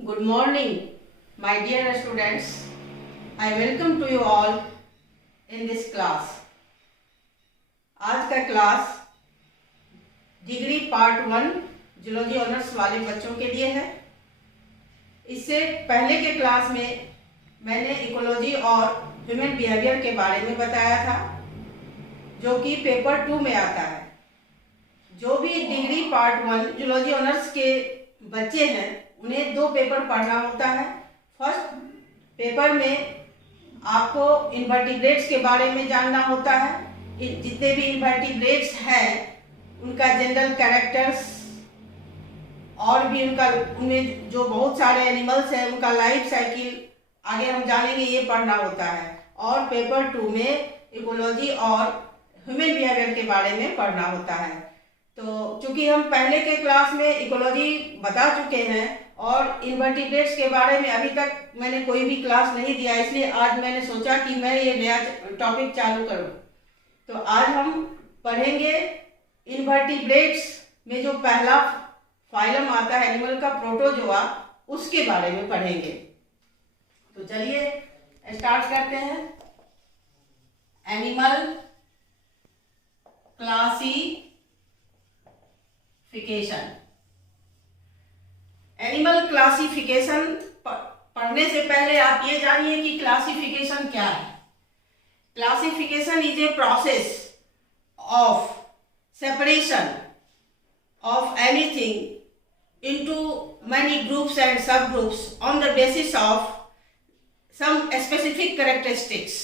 Good morning, my dear students. I welcome to you all in this class. आज का class degree part 1 zoology honours वाले बच्चों के लिए है। इससे पहले के क्लास में मैंने इकोलॉजी और ह्यूमन बिहेवियर के बारे में बताया था, जो कि पेपर 2 में आता है। जो भी डिग्री पार्ट 1 जूलॉजी ऑनर्स के बच्चे हैं, उन्हें 2 पेपर पढ़ना होता है। फर्स्ट पेपर में आपको इन्वर्टिब्रेट्स के बारे में जानना होता है। जितने भी इन्वर्टिब्रेट्स हैं उनका जनरल कैरेक्टर्स और भी उनमें जो बहुत सारे एनिमल्स हैं उनका लाइफ साइकिल आगे हम जानेंगे, ये पढ़ना होता है। और पेपर 2 में इकोलॉजी और ह्यूमन बिहेवियर के बारे में पढ़ना होता है। तो चूंकि हम पहले के क्लास में इकोलॉजी बता चुके हैं और इन्वर्टिब्रेट्स के बारे में अभी तक मैंने कोई भी क्लास नहीं दिया, इसलिए आज मैंने सोचा कि मैं ये नया टॉपिक चालू करूं। तो आज हम पढ़ेंगे इन्वर्टिब्रेट्स में जो पहला फाइलम आता है एनिमल का, प्रोटोजोआ, उसके बारे में पढ़ेंगे। तो चलिए स्टार्ट करते हैं। Animal classification. एनिमल क्लासिफिकेशन पढ़ने से पहले आप ये जानिए कि क्लासिफिकेशन क्या है। Classification is a process of separation of anything into many groups and subgroups on the basis of some specific characteristics।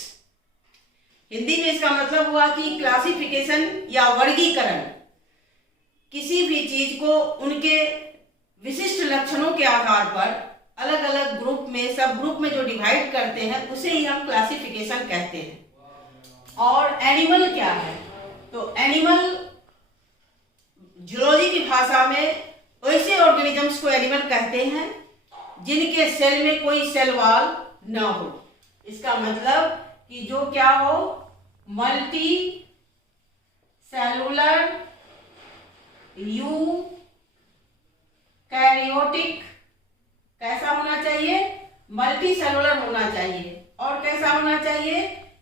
Hindi में इसका मतलब हुआ कि क्लासिफिकेशन या वर्गीकरण किसी भी चीज को उनके विशिष्ट लक्षणों के आधार पर अलग अलग ग्रुप में, सब ग्रुप में जो डिवाइड करते हैं उसे ही हम क्लासिफिकेशन कहते हैं। और एनिमल क्या है? तो एनिमल जूलॉजी की भाषा में ऐसे ऑर्गेनिजम्स को एनिमल कहते हैं जिनके सेल में कोई सेल वॉल न हो। इसका मतलब कि जो क्या हो, मल्टी सेलुलर यूकैरियोटिक। कैसा होना चाहिए? मल्टी सेलुलर होना चाहिए। और कैसा होना चाहिए?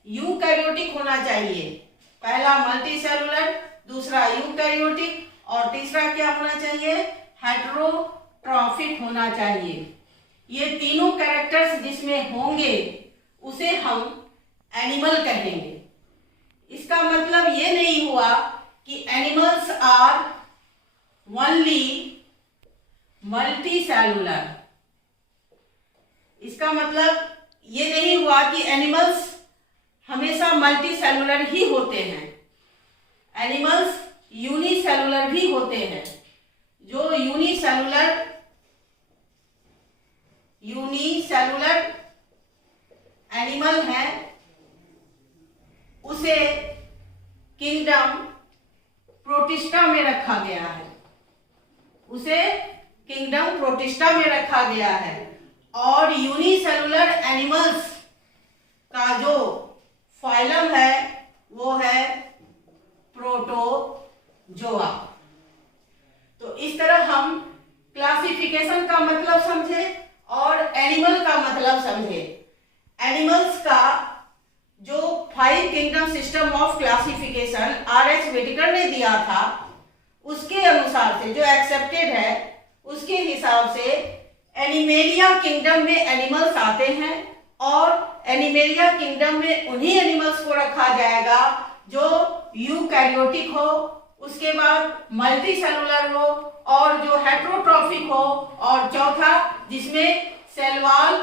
यूकैरियोटिक होना चाहिए। पहला मल्टी सेलुलर, दूसरा यूकैरियोटिक और तीसरा क्या होना चाहिए? हेटेरोट्रॉफिक होना चाहिए। ये तीनों कैरेक्टर्स जिसमें होंगे उसे हम एनिमल कहेंगे। इसका मतलब ये नहीं हुआ कि animals are only multicellular. इसका मतलब ये नहीं हुआ कि एनिमल्स हमेशा मल्टी सेलुलर ही होते हैं। एनिमल्स यूनिसेलुलर भी होते हैं। जो यूनिसेलुलर एनिमल है उसे किंगडम प्रोटिस्टा में रखा गया है। उसे किंगडम प्रोटिस्टा में रखा गया है। और यूनिसेलुलर एनिमल्स का जो फाइलम है वो है प्रोटोजोआ। तो इस तरह हम क्लासिफिकेशन का मतलब समझे और एनिमल का मतलब समझे। एनिमल्स का जो 5 kingdom system of classification R.H. Whittaker ने दिया था, उसके अनुसार से जो एक्सेप्टेड है उसके हिसाब से एनिमेलिया किंगडम में एनिमल्स आते हैं। और एनिमेलिया किंगडम में उन्हीं एनिमल्स को रखा जाएगा जो यूकैरियोटिक हो, उसके बाद मल्टी सेलुलर हो और जो हेटेरोट्रॉफिक हो, और चौथा जिसमें सेल वॉल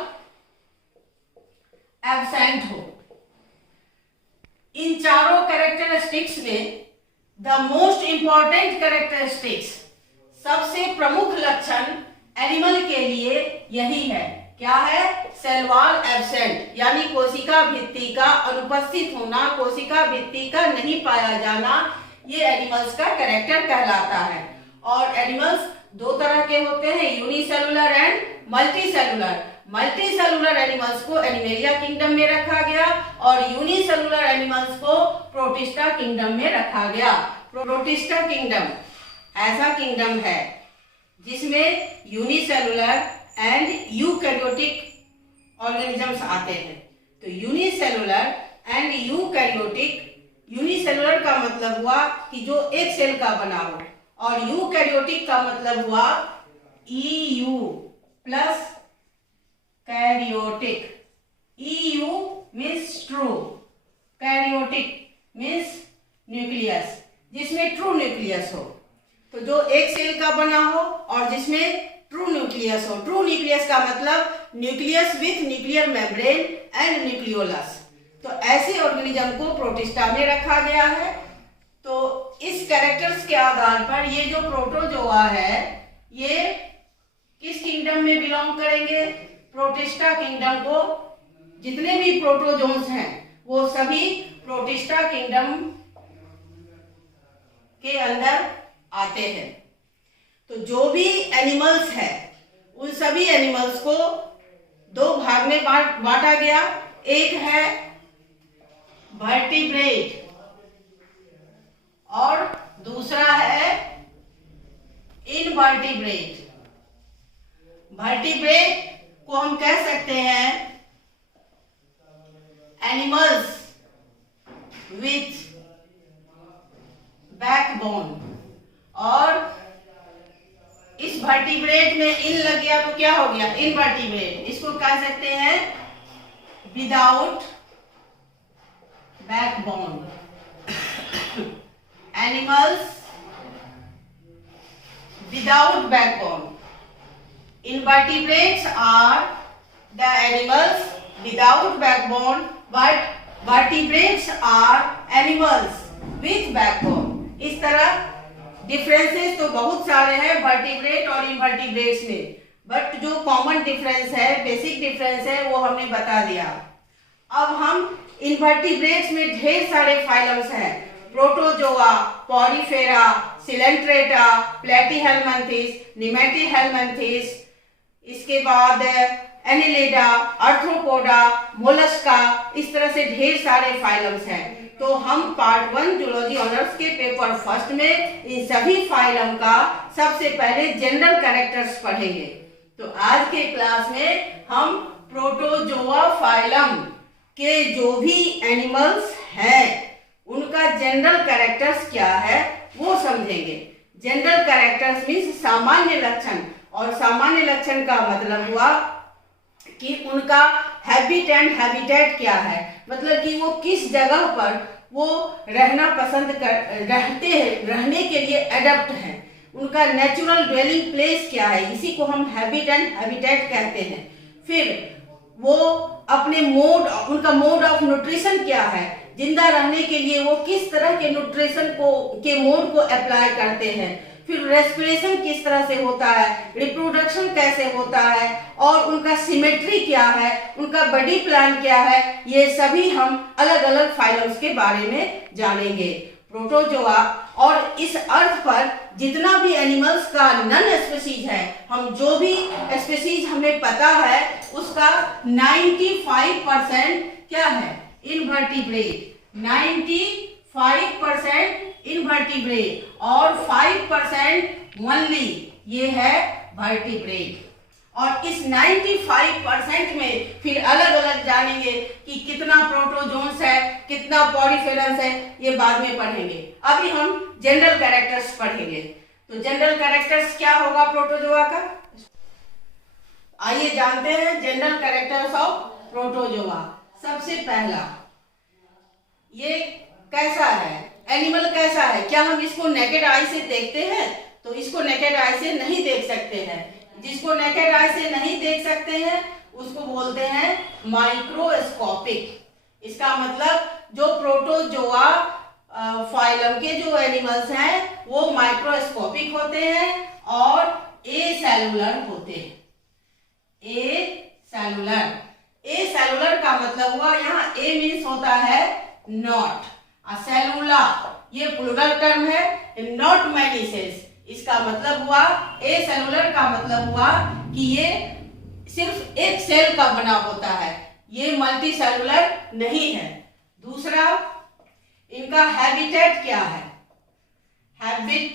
एब्सेंट हो। इन चारों कैरेक्टरिस्टिक्स में द मोस्ट इंपॉर्टेंट कैरेक्टरिस्टिक्स, सबसे प्रमुख लक्षण एनिमल के लिए यही है। क्या है? सेल वॉल एब्सेंट, यानी कोशिका भित्ति का अनुपस्थित होना, कोशिका भित्ति का नहीं पाया जाना, ये एनिमल्स का कैरेक्टर कहलाता है। और एनिमल्स 2 तरह के होते हैं, unicellular and multi cellular. Multi cellular animals को एनिमेलिया किंगडम में रखा गया और यूनिसेलुलर एनिमल्स को प्रोटिस्टा किंगडम में रखा गया। प्रोटिस्टा किंगडम ऐसा किंगडम है जिसमें यूनिसेलुलर एंड यूकैरियोटिक ऑर्गेनिजम्स आते हैं। तो यूनिसेलुलर एंड यूकैरियोटिक, यूनिसेलुलर का मतलब हुआ कि जो एक सेल का बना हो, और यूकैरियोटिक का मतलब हुआ EU plus karyotic. EU means true, karyotic means nucleus, जिसमें ट्रू न्यूक्लियस हो। तो जो एक सेल का बना हो और जिसमें ट्रू न्यूक्लियस हो। ट्रू न्यूक्लियस का मतलब nucleus with nuclear membrane and nucleolus. तो ऐसे ऑर्गेनिज्म को प्रोटिस्टा में रखा गया है। तो इस कैरेक्टर्स के आधार पर ये जो प्रोटोजोआ है ये किस किंगडम में बिलोंग करेंगे? प्रोटिस्टा किंगडम को। जितने भी प्रोटोजोन्स हैं वो सभी प्रोटिस्टा किंगडम के अंदर आते हैं। तो जो भी एनिमल्स है उन सभी एनिमल्स को दो भाग में बांटा गया। एक है वर्टिब्रेट और दूसरा है इनवर्टिब्रेट। वर्टिब्रेट को हम कह सकते हैं एनिमल्स विथ बैकबोन, और इस वर्टिब्रेट में इन लग गया तो क्या हो गया? इनवर्टिब्रेट। इसको कह सकते हैं without backbone. Animals without backbone. Invertebrates are the animals without backbone, but vertebrates are animals with backbone. इस तरह डिफरेंसेस तो बहुत सारे हैं वर्टिब्रेट और इनवर्टिब्रेट्स में, बट जो कॉमन डिफरेंस है, बेसिक डिफरेंस है, वो हमने बता दिया। अब हम इनवर्टिब्रेट्स में ढेर सारे फाइलम्स हैं। प्रोटोजोआ, पॉरीफेरा, सिलेंट्रेटा, प्लेटीहेलमिन्थेस, निमेटीहेलमिन्थेस, इसके बाद एनिलिडा, आर्थ्रोपोडा, मोलस्का, इस तरह से ढेर सारे फाइलम्स हैं। तो हम पार्ट 1 जूलॉजी ऑनर्स के पेपर फर्स्ट में इन सभी फाइलम का सबसे पहले जनरल कैरेक्टर्स पढ़ेंगे। तो आज के क्लास में हम प्रोटोजोआ फाइलम के जो भी एनिमल्स हैं उनका जनरल कैरेक्टर्स क्या है वो समझेंगे। जनरल कैरेक्टर्स मीन्स सामान्य लक्षण, और सामान्य लक्षण का मतलब हुआ कि उनका हैबिट एंड हैबिटेट क्या है, मतलब कि वो किस जगह पर वो रहना पसंद रहते हैं, रहने के लिए एडप्ट हैं। उनका नेचुरल ड्वेलिंग प्लेस क्या है, इसी को हम हैबिट एंड हैबिटेट कहते हैं। फिर वो अपने मोड, उनका मोड ऑफ न्यूट्रिशन क्या है, जिंदा रहने के लिए वो किस तरह के न्यूट्रिशन के मोड को अप्लाई करते हैं। फिर रेस्पिरेशन किस तरह से होता है, रिप्रोडक्शन कैसे होता है, और उनका सिमेट्री क्या है, उनका बॉडी प्लान क्या है, ये सभी हम अलग अलग फाइलम्स के बारे में जानेंगे। प्रोटोजोआ, और इस अर्थ पर जितना भी एनिमल्स का नन स्पीसीज है, हम जो भी स्पीसीज हमें पता है उसका 95% क्या है? इनवर्टिब्रेट। 95% इनवर्टिब्रेट और 5% ओनली ये है वर्टिब्रेट। और इस 95% में फिर अलग अलग जानेंगे कि कितना प्रोटोजोन्स है, कितना पॉरीफेरस है, ये बाद में पढ़ेंगे। अभी हम जनरल कैरेक्टर्स पढ़ेंगे। तो जनरल कैरेक्टर्स क्या होगा प्रोटोजोआ का? आइए जानते हैं जनरल कैरेक्टर्स ऑफ प्रोटोजोआ। सबसे पहला, ये कैसा है, एनिमल कैसा है? क्या हम इसको नेकेड आई से देखते हैं? तो इसको नेकेड आई से नहीं देख सकते हैं। जिसको नेकेड आई से नहीं देख सकते हैं उसको बोलते हैं माइक्रोस्कोपिक। इसका मतलब जो प्रोटोजोआ फाइलम के जो एनिमल्स हैं वो माइक्रोस्कोपिक होते हैं और ए सेलुलर होते हैं। ए सेलुलर का मतलब हुआ, यहाँ ए मीन्स होता है नॉट, सेलुला ये प्लूरल टर्म है, नॉट मैनी सेल्स। इसका मतलब हुआ, ए सेलुलर का मतलब हुआ कि ये सिर्फ एक सेल का बना होता है, ये मल्टी सेलुलर नहीं है। दूसरा, इनका हैबिटेट क्या है? हैबिट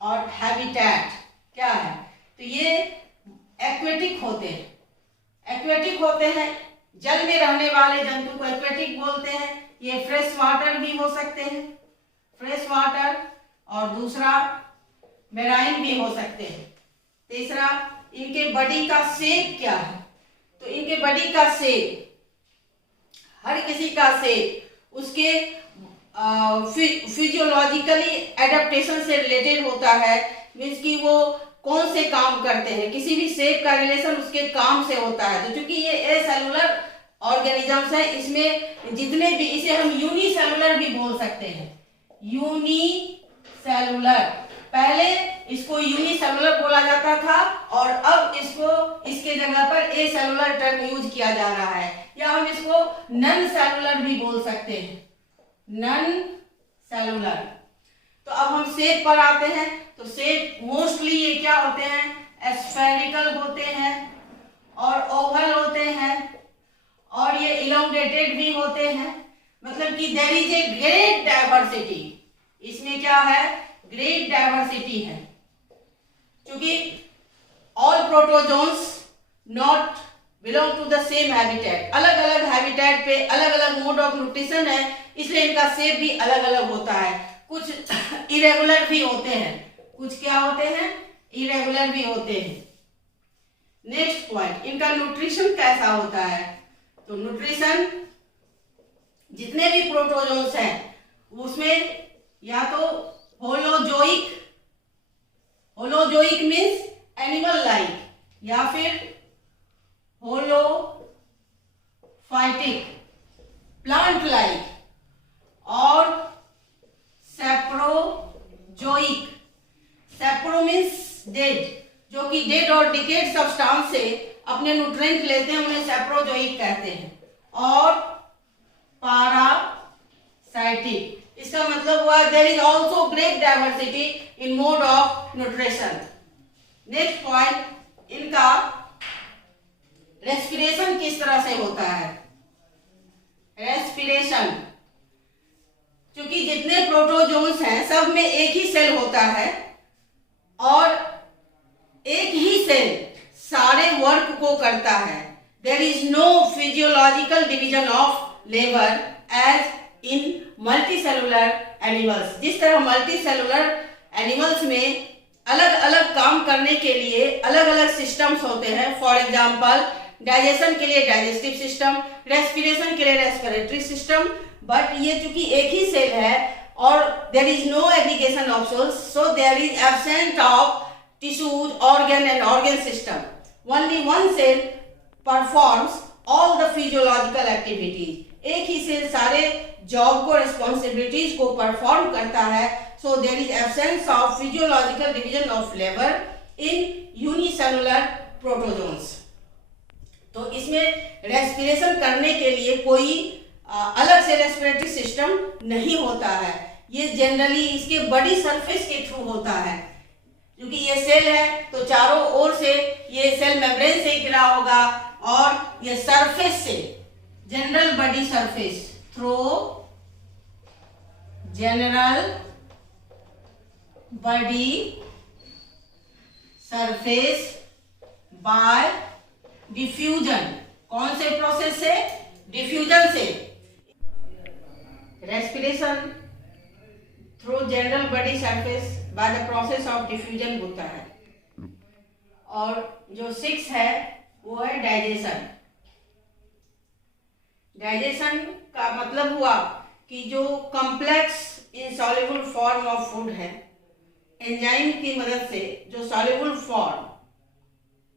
और हैबिटेट क्या है? तो ये एक्वेटिक होते हैं। एक्वेटिक होते हैं, जल में रहने वाले जंतु को एक्वेटिक बोलते हैं। ये फ्रेश वाटर भी हो सकते हैं, फ्रेश वाटर, और दूसरा मेराइन भी हो सकते हैं। तीसरा, इनके बॉडी का शेप क्या है? तो इनके बॉडी का शेप, हर किसी का शेप उसके फिजियोलॉजिकली एडेप्टेशन से रिलेटेड होता है। मीन्स कि वो कौन से काम करते हैं, किसी भी शेप का रिलेशन उसके काम से होता है। तो चूंकि ये एसेलुलर ऑर्गेनिजम्स है, इसमें जितने भी, इसे हम यूनिसेलुलर भी बोल सकते हैं, यूनिसेलुलर। पहले इसको यूनिसेलुलर बोला जाता था और अब इसको, इसके जगह पर एसेलुलर टर्म यूज किया जा रहा है, या हम इसको नन सेलुलर भी बोल सकते हैं, नन सेलुलर। तो अब हम शेप पर आते हैं। तो शेप मोस्टली ये क्या होते हैं? एस्फेरिकल होते हैं और ओवल होते हैं, और ये इलोंगेटेड भी होते हैं। मतलब कि there is a great diversity, इसमें क्या है? ग्रेट डाइवर्सिटी है। क्योंकि all protozoans not belong to the same habitat, अलग अलग हैबिटेट पे अलग अलग मोड ऑफ न्यूट्रिशन है, इसलिए इनका शेप भी अलग अलग होता है। कुछ इरेगुलर भी होते हैं, कुछ क्या होते हैं? इरेगुलर भी होते हैं। नेक्स्ट पॉइंट, इनका न्यूट्रिशन कैसा होता है? तो न्यूट्रिशन, जितने भी प्रोटोजोन्स हैं उसमें या तो holozoic, holozoic means animal like, या फिर होलोफाइटिक प्लांट लाइक, और सेप्रोजोइक। सेप्रो मीन्स डेड, जो कि डेड और डिकेड सब्सटेंस से अपने न्यूट्रिएंट लेते हैं, उन्हें सेप्रोजोइक कहते हैं। और पैरासाइटिक, इसका मतलब हुआ there is also great diversity in mode of nutrition. Next point, इनका रेस्पिरेशन किस तरह से होता है? रेस्पिरेशन, क्योंकि जितने प्रोटोजोन्स हैं सब में एक ही सेल होता है, और एक ही सेल सारे वर्क को करता है। There is no physiological division of labour as in multicellular animals. जिस तरह मल्टीसेलुलर एनिमल्स में अलग अलग काम करने के लिए अलग अलग सिस्टम्स होते हैं, फॉर एग्जांपल डाइजेशन के लिए डाइजेस्टिव सिस्टम, रेस्पिरेशन के लिए रेस्पिरेटरी सिस्टम, बट ये चूंकि एक ही सेल है और there is no aggregation of cells, so there is absent of tissues, organ and organ system. Only one cell performs all the physiological activities. एक ही cell सारे job को, रिस्पॉन्सिबिलिटीज को perform करता है। So there is absence of physiological division of labor in unicellular protozoans. तो इसमें respiration करने के लिए कोई अलग से रेस्पिरेटरी सिस्टम नहीं होता है, ये जनरली इसके बॉडी सरफेस के थ्रू होता है। क्योंकि ये सेल है तो चारों ओर से ये सेल मेम्ब्रेन से घिरा होगा, और ये सरफेस से, general body surface, through general body surface by diffusion. कौन से प्रोसेस से? डिफ्यूजन से। Respiration through general body surface by the process of diffusion होता है। और जो 6 है वो है डाइजेशन। डाइजेशन का मतलब हुआ कि जो complex insoluble form of food है, एंजाइम की मदद से जो soluble form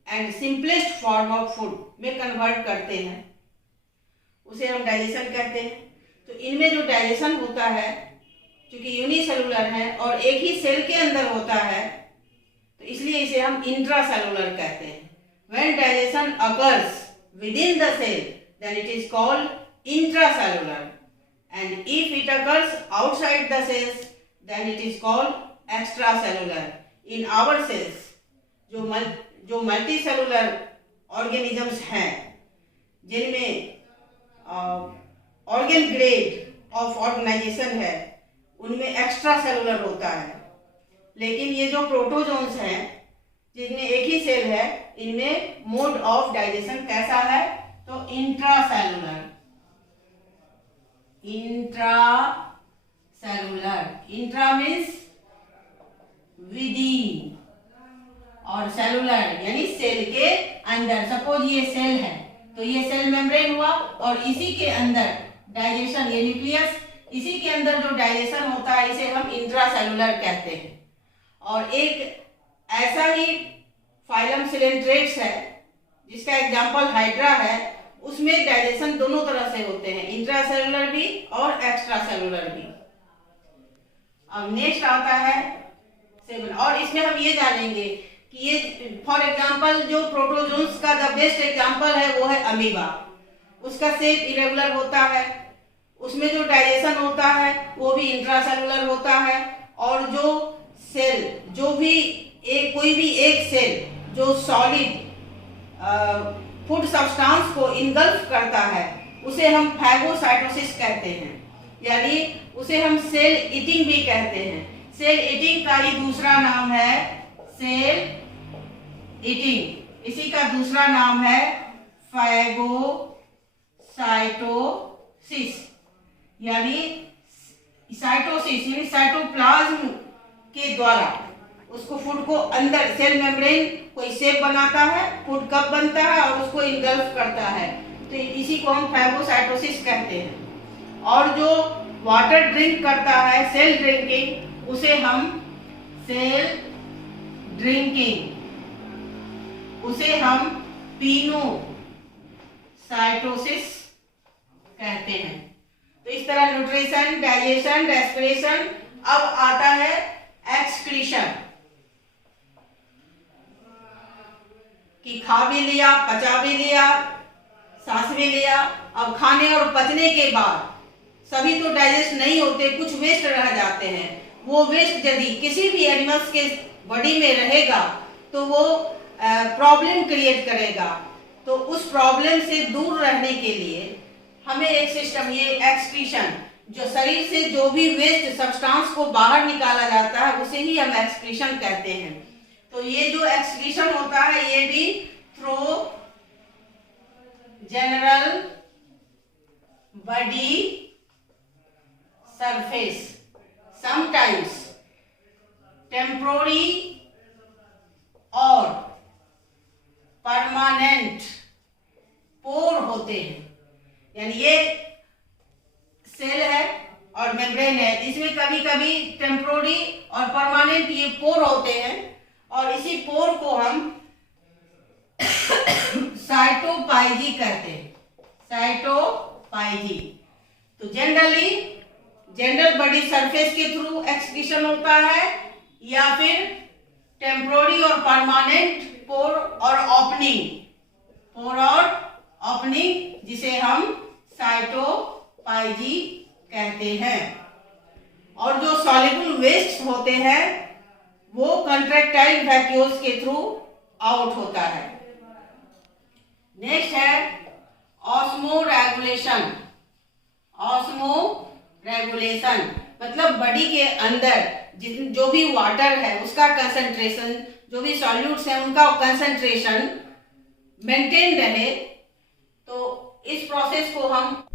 and simplest form of food में कन्वर्ट करते हैं, उसे हम डाइजेशन कहते हैं। तो इनमें जो डाइजेशन होता है, क्योंकि यूनिसेलुलर है और एक ही सेल के अंदर होता है, तो इसलिए इसे हम इंट्रासेलुलर कहते हैं। When digestion occurs within the cell, then it is called intracellular, and if it occurs outside the cells, then it is called extracellular. In our cells जो मल्टीसेलुलर ऑर्गेनिजम्स हैं, जिनमें ऑर्गेन ग्रेड ऑफ ऑर्गेनाइजेशन है, उनमें extra cellular होता है। लेकिन ये जो प्रोटोजोन्स हैं, जिनमें एक ही सेल है, इनमें मोड ऑफ डाइजेशन कैसा है? तो इंट्रासेलुलर। इंट्रा मीन्स विदिन और सेलुलर यानी सेल के अंदर। सपोज ये सेल है तो ये सेल मेम्ब्रेन हुआ और इसी के अंदर डाइजेशन, ये न्यूक्लियस, इसी के अंदर जो डाइजेशन होता है इसे हम इंट्रासेलुलर कहते हैं। और एक ऐसा ही फाइलम सिलेंट्रेट्स है जिसका एग्जांपल हाइड्रा है, उसमें डाइजेशन दोनों तरह से होते हैं, इंट्रासेलुलर भी और एक्स्ट्रासेलुलर भी। अब नेक्स्ट आता है 7, और इसमें हम ये जानेंगे कि ये फॉर एग्जांपल जो प्रोटोजोन्स का द बेस्ट एग्जांपल है वो है अमीबा। उसका शेप इरेगुलर होता है, उसमें जो डाइजेशन होता है वो भी इंट्रासेलुलर होता है, और जो सेल, जो भी कोई भी एक सेल जो सॉलिड फूड सब्सटेंस को इनगल्फ करता है उसे हम फैगोसाइटोसिस कहते हैं, यानी उसे हम सेल ईटिंग भी कहते हैं। सेल ईटिंग का ही दूसरा नाम है सेल ईटिंग, इसी का दूसरा नाम है फैगोसाइटोसिस, यानी साइटोसिस यानी साइटोप्लाज्म के द्वारा उसको फूड को अंदर, सेल मेम्ब्रेन कोई शेप बनाता है, फूड कब बनता है और उसको इनगल्फ करता है, तो इसी को हम फैगोसाइटोसिस कहते हैं। और जो वाटर ड्रिंक करता है, सेल ड्रिंकिंग, उसे हम सेल ड्रिंकिंग, उसे हम पिनोसाइटोसिस कहते हैं। तो इस तरह न्यूट्रिशन, डाइजेशन, रेस्पिरेशन। अब आता है एक्सक्रीशन, कि खा भी लिया, पचा भी लिया, सांस भी लिया। अब खाने और पचने के बाद सभी तो डाइजेस्ट नहीं होते, कुछ वेस्ट रह जाते हैं। वो वेस्ट यदि किसी भी एनिमल्स के बॉडी में रहेगा तो वो प्रॉब्लम क्रिएट करेगा। तो उस प्रॉब्लम से दूर रहने के लिए हमें एक सिस्टम, ये एक्सक्रीशन, जो शरीर से जो भी वेस्ट सब्सटेंस को बाहर निकाला जाता है उसे ही हम एक्सक्रीशन कहते हैं। तो ये जो एक्सक्रीशन होता है ये भी through general body surface, sometimes temporary और परमानेंट पोर होते हैं, यानी ये सेल है और मेम्ब्रेन है, इसमें कभी कभी टेम्पोररी और परमानेंट ये पोर होते हैं, और इसी पोर को हम साइटोपाइजी कहते हैं, साइटोपाइजी। तो जनरली जनरल बॉडी सरफेस के थ्रू एक्सक्रीशन होता है, या फिर टेम्पोररी और परमानेंट पोर और ओपनिंग, पोर और ओपनिंग, जिसे हम साइटोपाइजी कहते हैं। और जो सॉल्युबल वेस्ट होते हैं वो कंट्रैक्टाइल वैक्यूल्स के थ्रू आउट होता है। नेक्स्ट है ऑस्मोरेगुलेशन। ऑस्मोरेगुलेशन मतलब बॉडी के अंदर जो भी वाटर है उसका कंसंट्रेशन, जो भी सॉल्यूट्स हैं उनका कंसंट्रेशन मेंटेन रहे, तो इस प्रोसेस को हम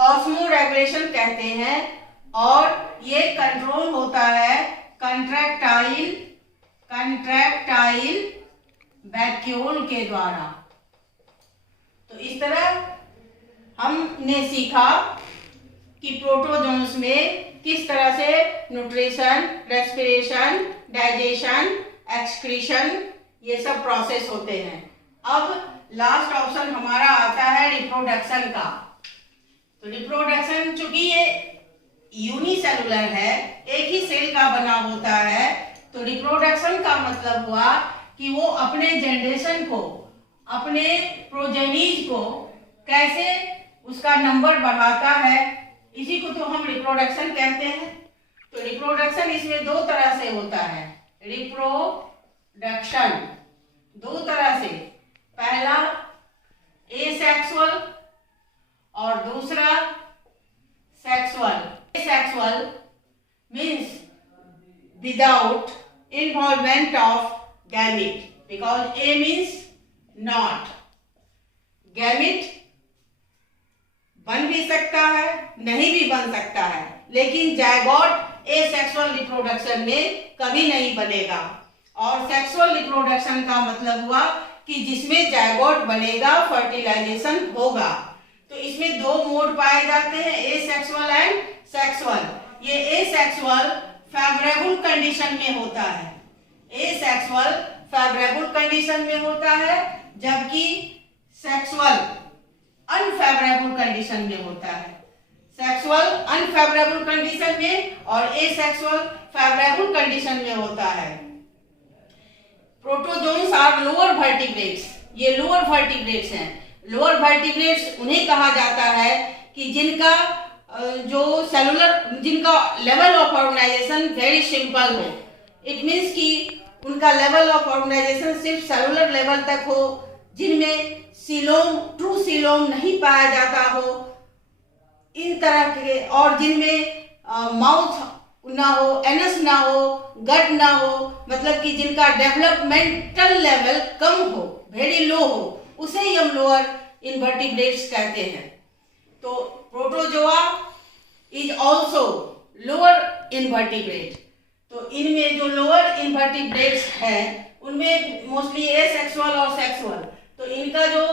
ऑस्मोरेगुलेशन कहते हैं। और ये कंट्रोल होता है कंट्रैक्टाइल वैक्यूल के द्वारा। तो इस तरह हमने सीखा कि प्रोटोजोन्स में किस तरह से न्यूट्रिशन, रेस्पिरेशन, डाइजेशन, एक्सक्रीशन ये सब प्रोसेस होते हैं। अब लास्ट ऑप्शन हमारा आता है रिप्रोडक्शन का। तो रिप्रोडक्शन चूंकि ये यूनिसेलुलर है, एक ही सेल का बना होता है, तो रिप्रोडक्शन का मतलब हुआ कि वो अपने जनरेशन को, अपने प्रोजेनीज को कैसे उसका नंबर बढ़ाता है, इसी को तो हम रिप्रोडक्शन कहते हैं। तो रिप्रोडक्शन इसमें दो तरह से होता है। रिप्रोडक्शन दो तरह से, पहला एसेक्सुअल और दूसरा sexual. Asexual means without involvement of gamete, because A means not. Gamete बन भी सकता है, नहीं भी बन सकता है, लेकिन जायगोट एसेक्सुअल रिप्रोडक्शन में कभी नहीं बनेगा। और सेक्सुअल रिप्रोडक्शन का मतलब हुआ कि जिसमें जायगोट बनेगा, फर्टिलाइजेशन होगा। तो इसमें दो मोड पाए जाते हैं, एसेक्सुअल एंड सेक्सुअल। ये एसेक्सुअल फेवरेबल कंडीशन में होता है, एसेक्सुअल फेवरेबल कंडीशन में होता है, जबकि सेक्सुअल अनफेवरेबल कंडीशन में होता है। सेक्सुअल अनफेवरेबल कंडीशन में और एसेक्सुअल फेवरेबल कंडीशन में होता है। प्रोटोजोन्स आर लोअर वर्टिब्रेट्स, ये लोअर वर्टिब्रेट्स हैं। लोअर वर्टिब्रेट्स उन्हें कहा जाता है कि जिनका जो सेलुलर, जिनका level of organization very simple हो। इट मीन्स कि उनका लेवल ऑफ ऑर्गेनाइजेशन सिर्फ सेलुलर लेवल तक हो, जिनमें सीलोम, ट्रू सीलोम नहीं पाया जाता हो, इन तरह के, और जिनमें माउथ ना हो, एनस ना हो, गट ना हो, मतलब कि जिनका डेवलपमेंटल लेवल कम हो, वेरी लो हो, उसे ही हम लोअर इनवर्टिब्रेट्स कहते हैं। तो protozoa is also lower invertebrate. तो इनमें जो लोअर इनवर्टिब्रेट्स हैं उनमें मोस्टली एसेक्सुअल और सेक्सुअल, तो इनका जो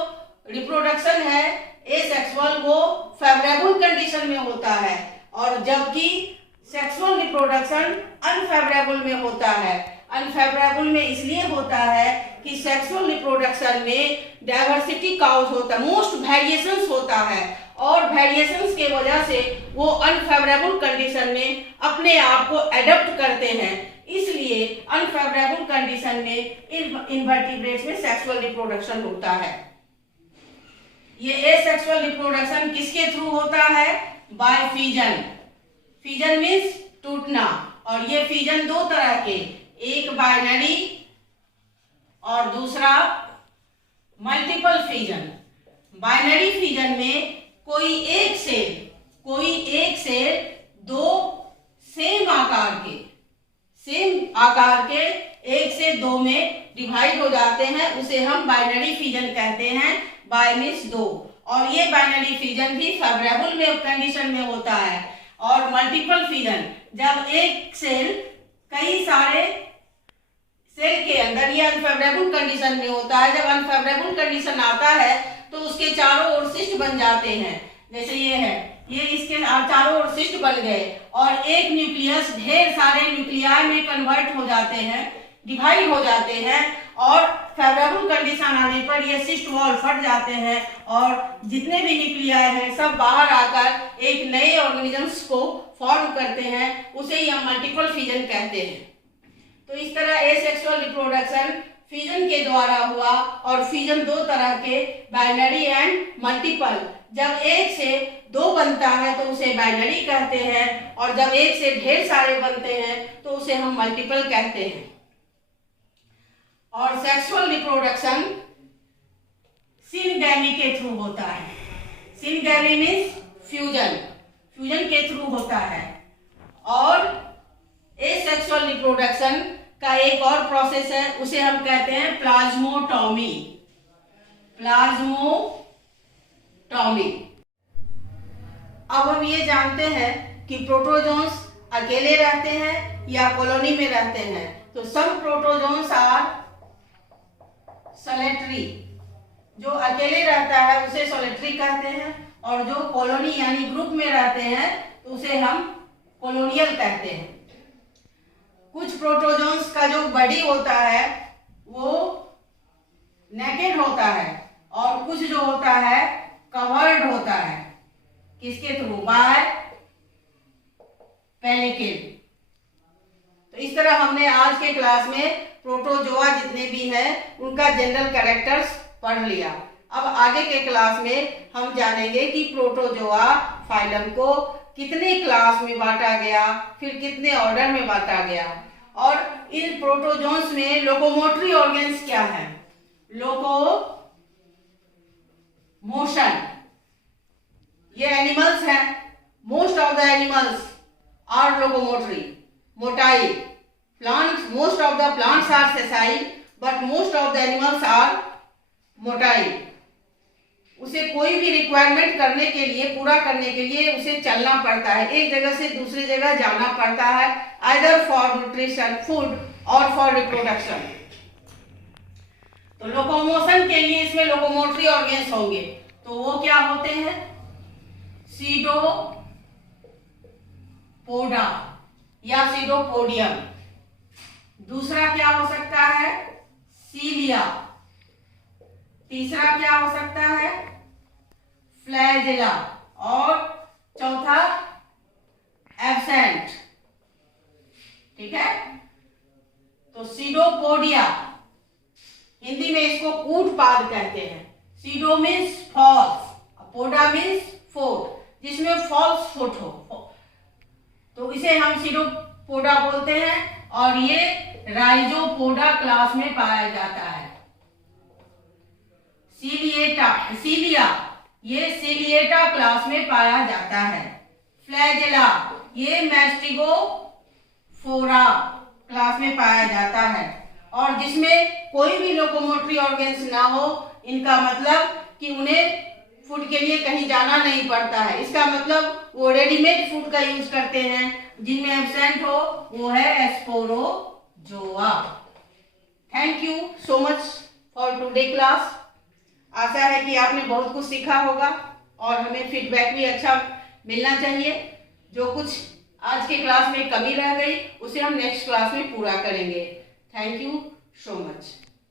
रिप्रोडक्शन है एसेक्सुअल वो फेवरेबल कंडीशन में होता है, और जबकि सेक्सुअल रिप्रोडक्शन अनफेवरेबल में होता है। अनफेवरेबल में इसलिए होता है कि सेक्सुअल रिप्रोडक्शन में डाइवर्सिटी काउज होता है, मोस्ट वेरिएशंस होता है, और वेरिएशंस के वजह से वो अनफेवरेबल कंडीशन में अपने आप को एडप्ट करते हैं। इसलिए अनफेवरेबल कंडीशन में इनवर्टिब्रेट्स में सेक्सुअल रिप्रोडक्शन होता है। ये एसेक्सुअल रिप्रोडक्शन किसके थ्रू होता है? Bye fission. फिजन मीन्स टूटना, और ये फिजन दो तरह के, एक बाइनरी और दूसरा मल्टीपल फिजन। बाइनरी फिजन में कोई एक सेल दो सेम आकार के एक से दो में डिवाइड हो जाते हैं, उसे हम बाइनरी फिजन कहते हैं। बाय मीन्स दो, और ये बाइनरी फिजन भी फेवरेबल में कंडीशन में होता है। और मल्टीपल फिजन, जब एक सेल कई सारे सेल के अंदर, ये अनफेवरेबल कंडीशन में होता है। जब अनफेवरेबल कंडीशन आता है तो उसके चारों ओर सिस्ट बन जाते हैं, जैसे ये है, ये इसके चारों ओर सिस्ट बन गए, और एक न्यूक्लियस ढेर सारे न्यूक्लियाई में कन्वर्ट हो जाते हैं, डिवाइड हो जाते हैं, और फेवरेबल कंडीशन आने पर ये सिस्ट वॉल फट जाते हैं, और जितने भी न्यूक्लियाई हैं सब बाहर आकर एक नए ऑर्गेनिजम्स को फॉर्म करते हैं, उसे ही हम मल्टीपल फिजन कहते हैं। तो इस तरह एसेक्सुअल रिप्रोडक्शन फिजन के द्वारा हुआ, और फिजन दो तरह के, बाइनरी एंड मल्टीपल। जब एक से दो बनता है तो उसे बाइनरी कहते हैं, और जब एक से ढेर सारे बनते हैं तो उसे हम मल्टीपल कहते हैं। और सेक्सुअल रिप्रोडक्शन सिनगैमी के थ्रू होता है। सिनगैमी मीन्स फ्यूजन के थ्रू होता है। और एसेक्सुअल रिप्रोडक्शन का एक और प्रोसेस है, उसे हम कहते हैं प्लाज्मोटॉमी। अब हम ये जानते हैं कि प्रोटोजोन्स अकेले रहते हैं या कॉलोनी में रहते हैं। तो सम प्रोटोजोन्स आर सोलिटरी, जो अकेले रहता है उसे सोलिटरी कहते हैं, और जो कॉलोनी यानी ग्रुप में रहते हैं तो उसे हम कॉलोनियल कहते हैं। कुछ प्रोटोजोन्स का जो बॉडी होता है वो नेकेड होता है, और कुछ जो होता है कवर्ड होता है। किसके थ्रू? Bye panicle. तो इस तरह हमने आज के क्लास में प्रोटोजोआ जितने भी हैं उनका जनरल कैरेक्टर्स पढ़ लिया। अब आगे के क्लास में हम जानेंगे कि प्रोटोजोआ फाइलम को कितने क्लास में बांटा गया, फिर कितने ऑर्डर में बांटा गया, और इन प्रोटोजोन्स में लोकोमोटरी ऑर्गन्स क्या है। लोकोमोशन, ये एनिमल्स हैं। Most of the animals are locomotory. Motile, plants, most of the plants are sessile, but most of the animals are motile. उसे कोई भी रिक्वायरमेंट करने के लिए, पूरा करने के लिए उसे चलना पड़ता है, एक जगह से दूसरी जगह जाना पड़ता है, आइदर फॉर न्यूट्रिशन, फूड और फॉर रिप्रोडक्शन। तो लोकोमोशन के लिए इसमें लोकोमोटरी ऑर्गन्स होंगे, तो वो क्या होते हैं? सीडोपोडा या सीडोपोडियम। दूसरा क्या हो सकता है? सीलिया। तीसरा क्या हो सकता है? फ्लैजेला। और चौथा एब्सेंट। ठीक है, तो सीडोपोडिया, हिंदी में इसको कूटपाद कहते हैं। Pseudo means false, poda means foot, जिसमें फॉल्स फुट हो, तो इसे हम सीडोपोडा बोलते हैं। और ये राइजोपोडा क्लास में पाया जाता है। सीलिया ये सीलिएटा क्लास में पाया जाता है। फ्लैजेला ये मैस्टिगोफोरा क्लास में पाया जाता है। और जिसमें कोई भी लोकोमोटरी ऑर्गन्स ना हो, इनका मतलब कि उन्हें फूड के लिए कहीं जाना नहीं पड़ता है। इसका मतलब वो रेडीमेड फूड का यूज करते हैं। जिनमें एब्सेंट हो वो है asporozoa. Thank you so much for today class. आशा है कि आपने बहुत कुछ सीखा होगा और हमें फीडबैक भी अच्छा मिलना चाहिए। जो कुछ आज के क्लास में कमी रह गई उसे हम नेक्स्ट क्लास में पूरा करेंगे। Thank you so much.